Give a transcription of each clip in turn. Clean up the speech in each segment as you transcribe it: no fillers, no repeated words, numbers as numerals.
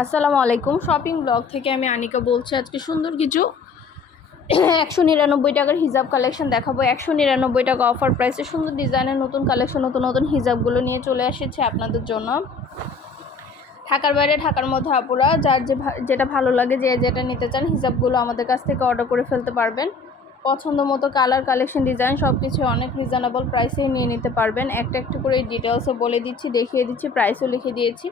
আসসালামু আলাইকুম। Shopping blog থেকে আমি আনিকা বলছি। আজকে সুন্দর কিছু 199 টাকার হিজাব কালেকশন দেখাবো। 199 টাকা অফার প্রাইসে সুন্দর ডিজাইনের নতুন কালেকশন, নতুন নতুন হিজাবগুলো নিয়ে চলে এসেছে আপনাদের জন্য। ঢাকার বাইরে, ঢাকার মধ্যে আপুরা যার যেটা ভালো লাগে, যে যেটা নিতে চান, হিজাবগুলো আমাদের কাছ থেকে অর্ডার করে ফেলতে পারবেন। পছন্দ মতো কালার, কালেকশন, ডিজাইন সব কিছু অনেক রিজনেবল প্রাইসেই নিয়ে নিতে পারবেন। একটা একটা করে ডিটেলসও বলে দিচ্ছি, দেখিয়ে দিচ্ছি, প্রাইসও লিখে দিয়েছি।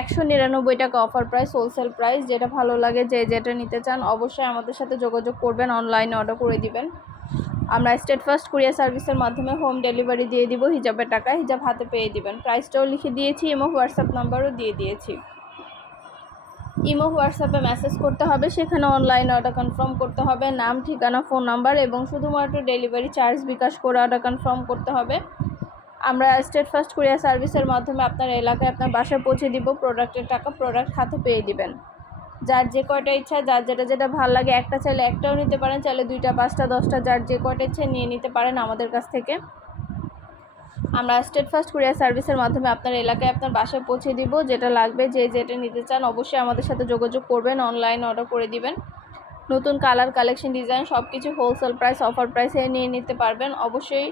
199 টাকা অফার প্রাইস, হোলসেল প্রাইস। যেটা ভালো লাগে, যে যেটা নিতে চান অবশ্যই আমাদের সাথে যোগাযোগ করবেন, অনলাইনে অর্ডার করে দিবেন। আমরা স্টেট ফার্স্ট কুরিয়ার সার্ভিসের মাধ্যমে হোম ডেলিভারি দিয়ে দিব। হিজাবের টাকা হিজাব হাতে পেয়ে দিবেন। প্রাইসটাও লিখে দিয়েছি, ইমো হোয়াটসঅ্যাপ নাম্বারও দিয়ে দিয়েছি। ইমো হোয়াটসঅ্যাপে মেসেজ করতে হবে, সেখানে অনলাইন অর্ডার কনফার্ম করতে হবে, নাম, ঠিকানা, ফোন নাম্বার এবং শুধুমাত্র ডেলিভারি চার্জ বিকাশ করে অর্ডার কনফার্ম করতে হবে। আমরা স্টেট ফার্স্ট কুরিয়ার সার্ভিসের মাধ্যমে আপনার এলাকায়, আপনার বাসায় পৌঁছে দিব। প্রোডাক্টের টাকা প্রোডাক্ট হাতে পেয়ে দিবেন। যার যে কয়টা ইচ্ছা, যার যেটা ভালো লাগে, একটা চাইলে একটাও নিতে পারেন, চাইলে 2টা, 5টা, 10টা, যার যে কয়টা ইচ্ছা নিয়ে নিতে পারেন আমাদের কাছ থেকে। আমরা স্টেট ফার্স্ট কুরিয়ার সার্ভিসের মাধ্যমে আপনার এলাকায়, আপনার বাসায় পৌঁছে দিব। যেটা লাগবে, যে যেটা নিতে চান অবশ্যই আমাদের সাথে যোগাযোগ করবেন, অনলাইন অর্ডার করে দিবেন। নতুন কালার, কালেকশন, ডিজাইন সব কিছু হোলসেল প্রাইস, অফার প্রাইসে নিয়ে নিতে পারবেন। অবশ্যই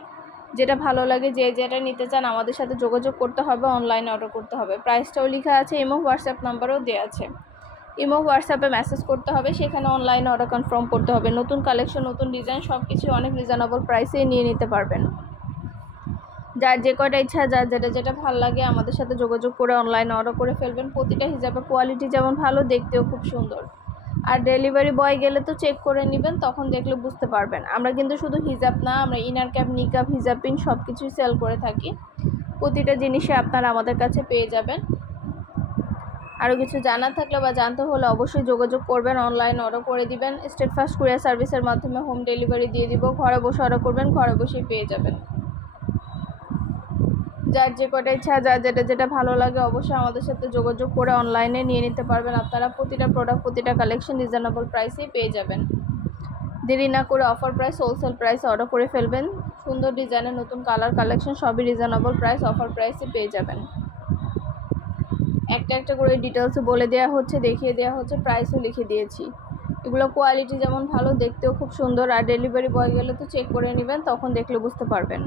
যেটা ভালো লাগে, যে যেটা নিতে চান আমাদের সাথে যোগাযোগ করতে হবে, অনলাইনে অর্ডার করতে হবে। প্রাইসটাও লেখা আছে, ইমো হোয়াটসঅ্যাপ নাম্বারও দেওয়া আছে। ইমো হোয়াটসঅ্যাপে মেসেজ করতে হবে, সেখানে অনলাইনে অর্ডার কনফার্ম করতে হবে। নতুন কালেকশন, নতুন ডিজাইন সব কিছু অনেক রিজনেবল প্রাইসে নিয়ে নিতে পারবেন। যার যে কয়টা ইচ্ছা, যার যেটা ভালো লাগে আমাদের সাথে যোগাযোগ করে অনলাইনে অর্ডার করে ফেলবেন। প্রতিটা হিজাবের কোয়ালিটি যেমন ভালো, দেখতেও খুব সুন্দর। আর ডেলিভারি বয় গেলে তো চেক করে নেবেন, তখন দেখলে বুঝতে পারবেন। আমরা কিন্তু শুধু হিজাব না, আমরা ইনার ক্যাপ, নিকাব, হিজাব পিন সব কিছুই সেল করে থাকি। প্রতিটা জিনিসে আপনারা আমাদের কাছে পেয়ে যাবেন। আরও কিছু জানার থাকলে বা জানতে হলে অবশ্যই যোগাযোগ করবেন, অনলাইন অর্ডার করে দিবেন। স্টেট ফার্স্ট কুরিয়ার সার্ভিসের মাধ্যমে হোম ডেলিভারি দিয়ে দিব। ঘরে বসে অর্ডার করবেন, ঘরে বসেই পেয়ে যাবেন। যার যে কটা ইচ্ছা, যার যেটা ভালো লাগে অবশ্যই আমাদের সাথে যোগাযোগ করে অনলাইনে নিয়ে নিতে পারবেন। আপনারা প্রতিটা প্রোডাক্ট, প্রতিটা কালেকশন রিজনেবল প্রাইসেই পেয়ে যাবেন। দেরি না করে offer price, wholesale price order করে ফেলবেন। সুন্দর ডিজাইনের নতুন কালার, কালেকশন সবই রিজনেবল প্রাইস, অফার প্রাইসে পেয়ে যাবেন। একটা একটা করে ডিটেলসও বলে দেওয়া হচ্ছে, দেখিয়ে দেওয়া হচ্ছে, প্রাইসও লিখে দিয়েছি। এগুলো কোয়ালিটি যেমন ভালো, দেখতেও খুব সুন্দর। আর ডেলিভারি বয় গেলে তো চেক করে নেবেন, তখন দেখলে বুঝতে পারবেন।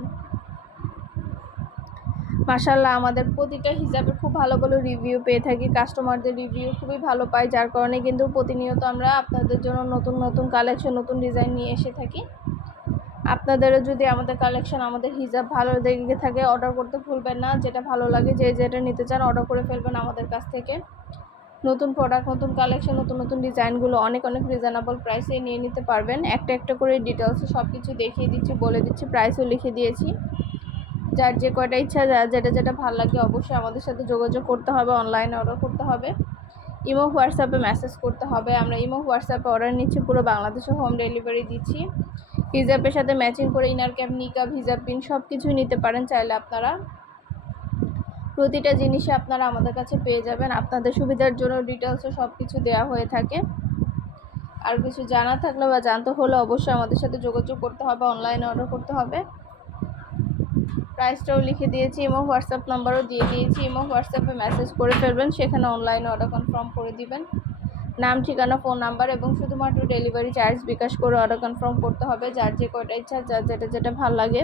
মাশাআল্লাহ, আমাদের প্রতিটা হিজাবের খুব ভালো ভালো রিভিউ পেয়ে থাকি। কাস্টমারদের রিভিউ খুবই ভালো পাই, যার কারণে কিন্তু প্রতিনিয়ত আমরা আপনাদের জন্য নতুন নতুন কালেকশন, নতুন ডিজাইন নিয়ে এসে থাকি। আপনাদেরও যদি আমাদের কালেকশন, আমাদের হিজাব ভালো লেগে থাকে, অর্ডার করতে ভুলবেন না। যেটা ভালো লাগে, যে যেটা নিতে চান অর্ডার করে ফেলবেন আমাদের কাছ থেকে। নতুন প্রোডাক্ট, নতুন কালেকশন, নতুন নতুন ডিজাইনগুলো অনেক অনেক রিজনেবল প্রাইসে নিয়ে নিতে পারবেন। একটা একটা করে ডিটেলসে সব কিছু দেখিয়ে দিচ্ছি, বলে দিচ্ছি, প্রাইসও লিখে দিয়েছি। যার যে কয়টা ইচ্ছা, যার যেটা ভালো লাগে অবশ্যই আমাদের সাথে যোগাযোগ করতে হবে, অনলাইনে অর্ডার করতে হবে। ইমো হোয়াটসঅ্যাপে মেসেজ করতে হবে। আমরা ইমো হোয়াটসঅ্যাপে অর্ডার নিচ্ছি, পুরো বাংলাদেশে হোম ডেলিভারি দিচ্ছি। হিজাবের সাথে ম্যাচিং করে ইনার ক্যাপ, নিকাব, হিজাব পিন সব কিছুই নিতে পারেন চাইলে আপনারা। প্রতিটা জিনিসে আপনারা আমাদের কাছে পেয়ে যাবেন। আপনাদের সুবিধার জন্য ডিটেলসও সব কিছু দেওয়া হয়ে থাকে। আর কিছু জানা থাকলে বা জানতে হলে অবশ্যই আমাদের সাথে যোগাযোগ করতে হবে, অনলাইনে অর্ডার করতে হবে। প্রাইসটাও লিখে দিয়েছি, ইমো হোয়াটসঅ্যাপ নাম্বারও দিয়ে দিয়েছি। ইমো হোয়াটসঅ্যাপে মেসেজ করে ফেলবেন, সেখানে অনলাইনে অর্ডার কনফার্ম করে দিবেন। নাম, ঠিকানা, ফোন নাম্বার এবং শুধুমাত্র ডেলিভারি চার্জ বিকাশ করে অর্ডার কনফার্ম করতে হবে। যার যে কয়টা ইচ্ছা, যার যেটা ভালো লাগে।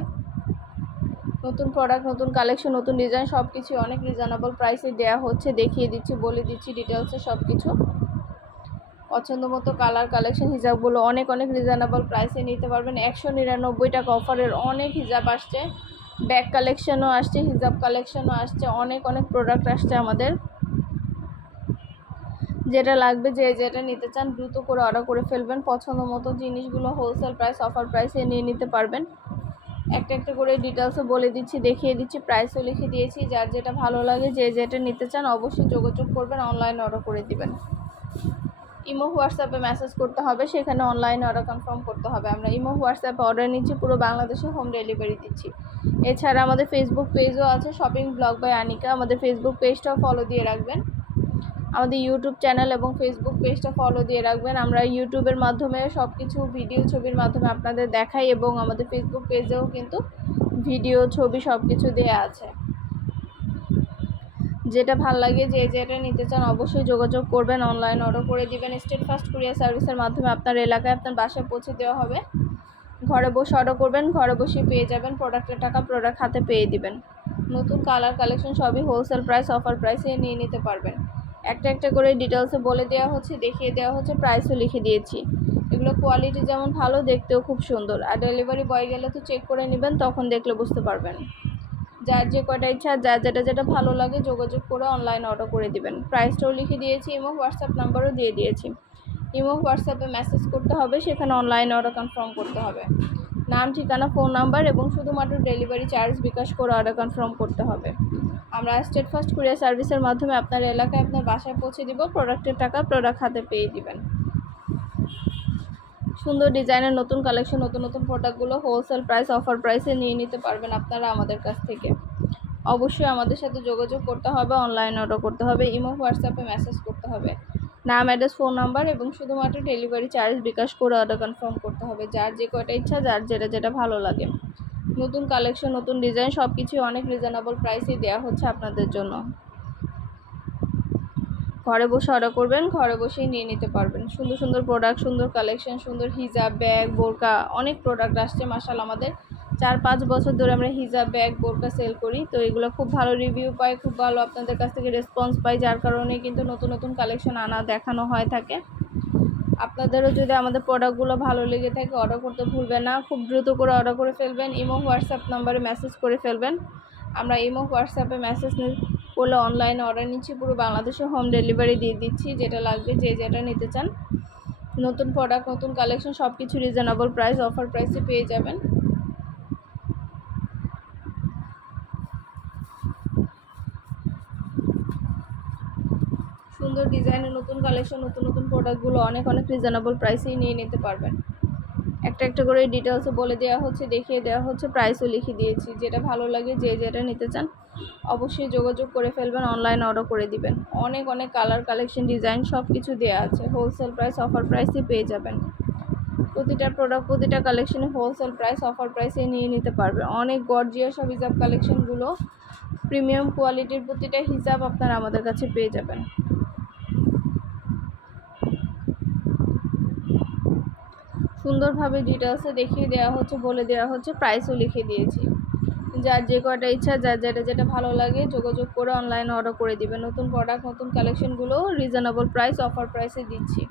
নতুন প্রোডাক্ট, নতুন কালেকশন, নতুন ডিজাইন সব কিছু অনেক রিজনেবল প্রাইসে দেওয়া হচ্ছে, দেখিয়ে দিচ্ছি, বলে দিচ্ছি ডিটেলসে সব কিছু। পছন্দ মতো কালার, কালেকশন, হিজাবগুলো অনেক অনেক রিজনেবল প্রাইসে নিতে পারবেন। 199 টাকা অফারের অনেক হিজাব আসছে, ব্যাগ কালেকশনও আসছে, হিজাব কালেকশনও আসছে, অনেক অনেক প্রোডাক্ট আসছে আমাদের। যেটা লাগবে, যে যেটা নিতে চান দ্রুত করে অর্ডার করে ফেলবেন। পছন্দ মতো জিনিসগুলো হোলসেল প্রাইস, অফার প্রাইসে নিয়ে নিতে পারবেন। একটা একটা করে ডিটেলসও বলে দিচ্ছি, দেখিয়ে দিচ্ছি, প্রাইসও লিখে দিয়েছি। যার যেটা ভালো লাগে, যে যেটা নিতে চান অবশ্যই যোগাযোগ করবেন, অনলাইনে অর্ডার করে দিবেন। ইমো হোয়াটসঅ্যাপে মেসেজ করতে হবে, সেখানে অনলাইনে অর্ডার কনফার্ম করতে হবে। আমরা ইমো হোয়াটসঅ্যাপে অর্ডার নিচ্ছি, পুরো বাংলাদেশে হোম ডেলিভারি দিচ্ছি। এছাড়া আমাদের ফেসবুক পেজও আছে, শপিং ব্লগ বাই আনিকা। আমাদের ফেসবুক পেজটাও ফলো দিয়ে রাখবেন। আমাদের ইউটিউব চ্যানেল এবং ফেসবুক পেজটা ফলো দিয়ে রাখবেন। আমরা ইউটিউবের মাধ্যমে সব কিছু ভিডিও, ছবির মাধ্যমে আপনাদের দেখাই এবং আমাদের ফেসবুক পেজেও কিন্তু ভিডিও, ছবি সব কিছু দেওয়া আছে। যেটা ভালো লাগে যে যেটা নিতে চান অবশ্যই যোগাযোগ করবেন, অনলাইন অর্ডার করে দিবেন। স্টেট ফাস্ট কুরিয়ার সার্ভিসের মাধ্যমে আপনার এলাকায় আপনার বাসায় পৌঁছে দেওয়া হবে। ঘরে বসে অর্ডার করবেন, ঘরে বসে পেয়ে যাবেন প্রোডাক্টের টাকা, প্রোডাক্ট হাতে পেয়ে দিবেন। নতুন কালার কালেকশন সবই হোলসেল প্রাইস, অফার প্রাইসে নিয়ে নিতে পারবেন। একটা একটা করে ডিটেলসে বলে দেওয়া হচ্ছে, দেখিয়ে দেওয়া হচ্ছে, প্রাইসও লিখে দিয়েছি। এগুলো কোয়ালিটি যেমন ভালো, দেখতেও খুব সুন্দর। আর ডেলিভারি বয় গেলে তো চেক করে নেবেন, তখন দেখলে বুঝতে পারবেন। যার যে কয়টা ইচ্ছা, যার যেটা ভালো লাগে যোগাযোগ করে অনলাইন অর্ডার করে দিবেন। প্রাইসটাও লিখে দিয়েছি, এবং হোয়াটসঅ্যাপ নাম্বারও দিয়ে দিয়েছি। ইমো হোয়াটসঅ্যাপে মেসেজ করতে হবে, সেখানে অনলাইন অর্ডার কনফার্ম করতে হবে। নাম, ঠিকানা, ফোন নাম্বার এবং শুধুমাত্র ডেলিভারি চার্জ বিকাশ করে অর্ডার কনফার্ম করতে হবে। আমরা স্টেট ফাস্ট কুরিয়ার সার্ভিসের মাধ্যমে আপনার এলাকায় আপনার বাসায় পৌঁছে দিব। প্রোডাক্টের টাকা প্রোডাক্ট হাতে পেয়ে দিবেন। সুন্দর ডিজাইনের নতুন কালেকশন, নতুন নতুন প্রোডাক্টগুলো হোলসেল প্রাইস, অফার প্রাইসে নিয়ে নিতে পারবেন আপনারা আমাদের কাছ থেকে। অবশ্যই আমাদের সাথে যোগাযোগ করতে হবে, অনলাইন অর্ডার করতে হবে, ইমো হোয়াটসঅ্যাপে মেসেজ করতে হবে। নাম, অ্যাড্রেস, ফোন নাম্বার এবং শুধুমাত্র ডেলিভারি চার্জ বিকাশ করে অর্ডার কনফার্ম করতে হবে। যার যে কয়টা ইচ্ছা, যার যেটা ভালো লাগে। নতুন কালেকশন, নতুন ডিজাইন সব কিছুই অনেক রিজনেবল প্রাইসেই দেওয়া হচ্ছে আপনাদের জন্য। ঘরে বসে অর্ডার করবেন, ঘরে বসেই নিয়ে নিতে পারবেন। সুন্দর সুন্দর প্রোডাক্ট, সুন্দর কালেকশন, সুন্দর হিজাব, ব্যাগ, বোরকা, অনেক প্রোডাক্ট আসছে মাশাআল্লাহ। আমাদের 4-5 বছর ধরে আমরা হিজাব, ব্যাগ, বোরকা সেল করি। তো এগুলো খুব ভালো রিভিউ পাই, খুব ভালো আপনাদের কাছ থেকে রেসপন্স পাই, যার কারণে কিন্তু নতুন নতুন কালেকশন আনা দেখানো হয় থাকে। আপনাদেরও যদি আমাদের প্রোডাক্টগুলো ভালো লেগে থাকে, অর্ডার করতে ভুলবেন না। খুব দ্রুত করে অর্ডার করে ফেলবেন, ইমো হোয়াটসঅ্যাপ নাম্বারে মেসেজ করে ফেলবেন। আমরা ইমো হোয়াটসঅ্যাপে মেসেজ করলে অনলাইনে অর্ডার নিচ্ছি, পুরো বাংলাদেশে হোম ডেলিভারি দিয়ে দিচ্ছি। যেটা লাগবে, যে যেটা নিতে চান, নতুন প্রোডাক্ট, নতুন কালেকশন সব কিছু রিজনেবল প্রাইস, অফার প্রাইসে পেয়ে যাবেন। সুন্দর ডিজাইনের নতুন কালেকশন, নতুন নতুন প্রোডাক্টগুলো অনেক রিজনেবল প্রাইসেই নিয়ে নিতে পারবেন। একটা একটা করে ডিটেলসে বলে দেওয়া হচ্ছে, দেখিয়ে দেওয়া হচ্ছে, প্রাইসও লিখে দিয়েছি। যেটা ভালো লাগে, যে যেটা নিতে চান অবশ্যই যোগাযোগ করে ফেলবেন, অনলাইন অর্ডার করে দিবেন। অনেক কালার কালেকশন, ডিজাইন সব কিছু দেওয়া আছে। হোলসেল প্রাইস, অফার প্রাইসে পেয়ে যাবেন। প্রতিটা প্রোডাক্ট, প্রতিটা কালেকশনে হোলসেল প্রাইস, অফার প্রাইসে নিয়ে নিতে পারবেন। অনেক গর্জিয়াস সব হিজাব কালেকশনগুলো, প্রিমিয়াম কোয়ালিটির প্রতিটা হিজাব আপনারা আমাদের কাছে পেয়ে যাবেন। সুন্দরভাবে ডিটেলসে দেখিয়ে দেওয়া হচ্ছে, বলে দেওয়া হচ্ছে, প্রাইসও লিখে দিয়েছি। যার যে কয়টা ইচ্ছা, যার যেটা ভালো লাগে যোগাযোগ করে অনলাইনে অর্ডার করে দিবেন। নতুন প্রোডাক্ট, নতুন কালেকশনগুলো রিজনেবল প্রাইস, অফার প্রাইসে দিচ্ছি।